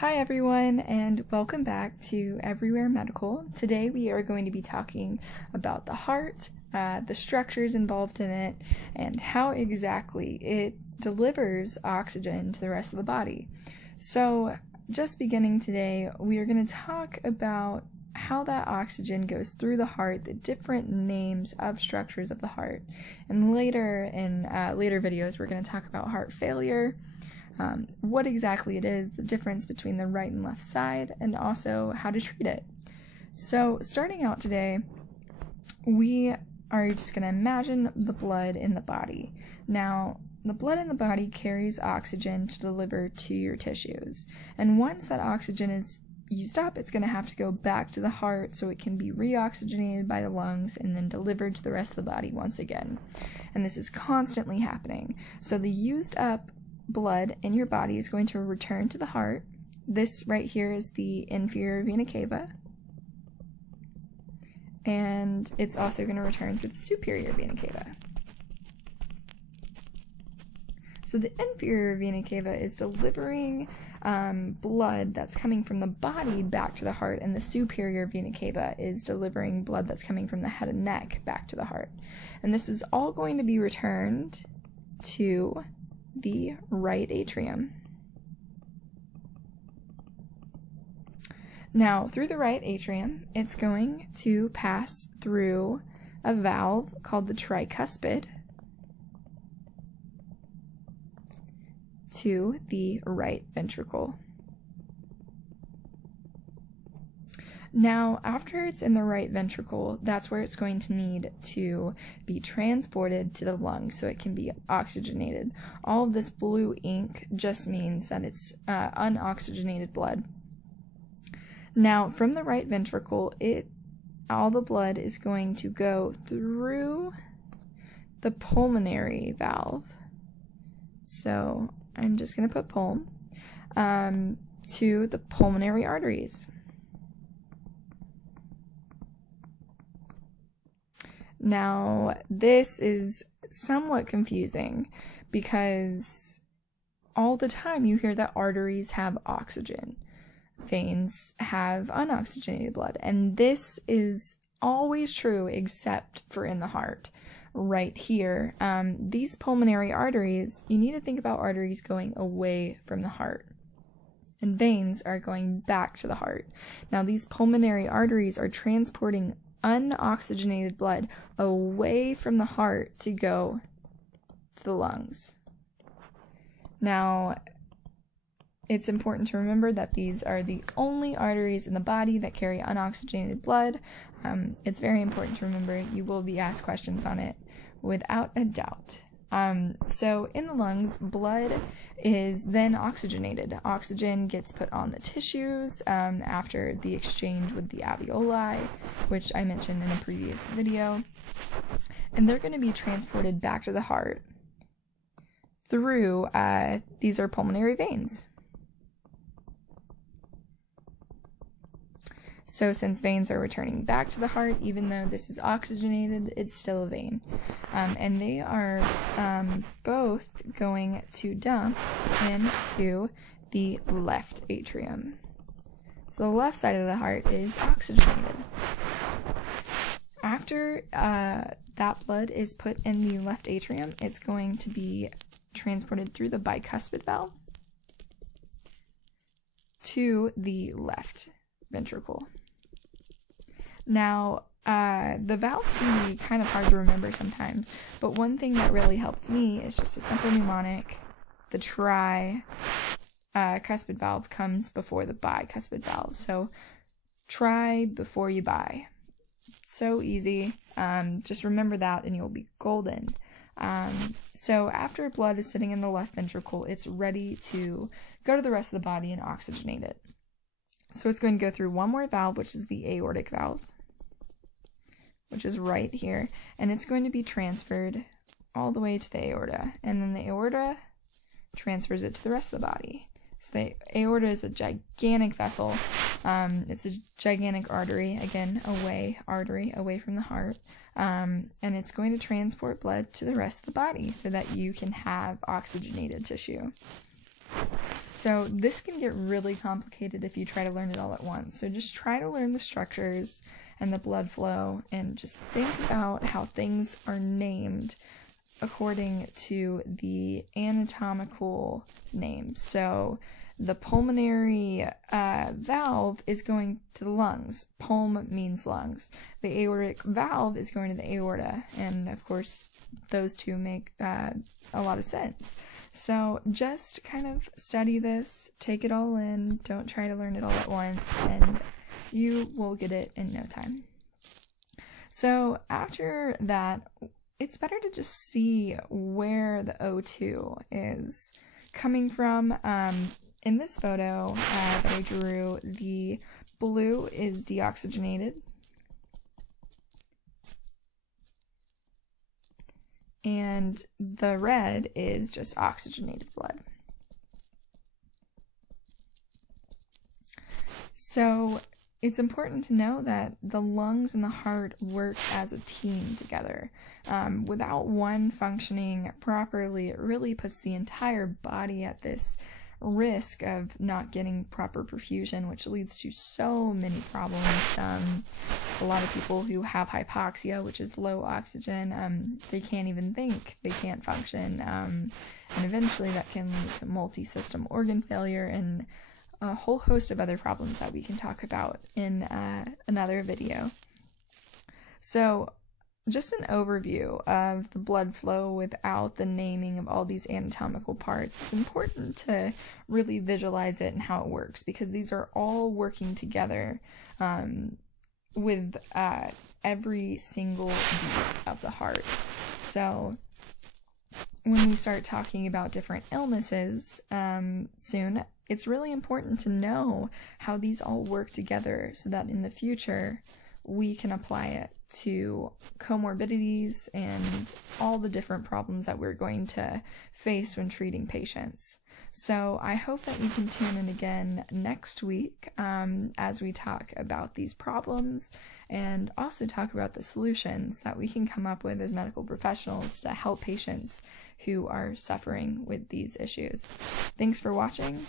Hi everyone, and welcome back to Everywhere Medical. Today we are going to be talking about the heart, the structures involved in it, and how exactly it delivers oxygen to the rest of the body. So, just beginning today, we are going to talk about how that oxygen goes through the heart, the different names of structures of the heart. And later in later videos, we're going to talk about heart failure, what exactly it is, the difference between the right and left side, and also how to treat it. So starting out today, we are just going to imagine the blood in the body. Now, the blood in the body carries oxygen to deliver to your tissues, and once that oxygen is used up, it's going to have to go back to the heart so it can be reoxygenated by the lungs and then delivered to the rest of the body once again. And this is constantly happening. So the used up blood in your body is going to return to the heart. This right here is the inferior vena cava, and it's also going to return through the superior vena cava. So the inferior vena cava is delivering blood that's coming from the body back to the heart, and the superior vena cava is delivering blood that's coming from the head and neck back to the heart. And this is all going to be returned to the right atrium. Now, through the right atrium, it's going to pass through a valve called the tricuspid to the right ventricle. Now, after it's in the right ventricle, that's where it's going to need to be transported to the lungs so it can be oxygenated. All of this blue ink just means that it's unoxygenated blood. Now, from the right ventricle, all the blood is going to go through the pulmonary valve. So I'm just going to put pulm to the pulmonary arteries. Now, this is somewhat confusing because all the time you hear that arteries have oxygen, veins have unoxygenated blood, and this is always true except for in the heart. Right here, these pulmonary arteries, you need to think about arteries going away from the heart, and veins are going back to the heart. Now, these pulmonary arteries are transporting unoxygenated blood away from the heart to go to the lungs. Now, it's important to remember that these are the only arteries in the body that carry unoxygenated blood. It's very important to remember. You will be asked questions on it without a doubt. So in the lungs, blood is then oxygenated. Oxygen gets put on the tissues after the exchange with the alveoli, which I mentioned in a previous video. And they're going to be transported back to the heart through, these are pulmonary veins. So since veins are returning back to the heart, even though this is oxygenated, it's still a vein. And they are both going to dump into the left atrium. So the left side of the heart is oxygenated. After that blood is put in the left atrium, it's going to be transported through the bicuspid valve to the left ventricle. Now, the valves can be kind of hard to remember sometimes, but one thing that really helped me is just a simple mnemonic. The tricuspid valve comes before the bicuspid valve, so try before you buy. So easy. Just remember that and you'll be golden. So after blood is sitting in the left ventricle, it's ready to go to the rest of the body and oxygenate it. So it's going to go through one more valve, which is the aortic valve, which is right here, and it's going to be transferred all the way to the aorta, and then the aorta transfers it to the rest of the body. So the aorta is a gigantic vessel. It's a gigantic artery, again, artery away from the heart, and it's going to transport blood to the rest of the body so that you can have oxygenated tissue. So this can get really complicated if you try to learn it all at once. So just try to learn the structures and the blood flow, and just think about how things are named according to the anatomical name. So the pulmonary valve is going to the lungs. Pulm means lungs. The aortic valve is going to the aorta. And of course, those two make a lot of sense. So just kind of study this, take it all in, don't try to learn it all at once, and you will get it in no time. So after that, it's better to just see where the O2 is coming from. In this photo that I drew, the blue is deoxygenated, and the red is just oxygenated blood. So it's important to know that the lungs and the heart work as a team together. Without one functioning properly, it really puts the entire body at this risk of not getting proper perfusion, which leads to so many problems. A lot of people who have hypoxia, which is low oxygen, they can't even think, they can't function, and eventually that can lead to multi-system organ failure and a whole host of other problems that we can talk about in another video. So just an overview of the blood flow without the naming of all these anatomical parts. It's important to really visualize it and how it works, because these are all working together with every single beat of the heart. So when we start talking about different illnesses soon, it's really important to know how these all work together so that in the future we can apply it to comorbidities and all the different problems that we're going to face when treating patients. So I hope that you can tune in again next week as we talk about these problems and also talk about the solutions that we can come up with as medical professionals to help patients who are suffering with these issues. Thanks for watching.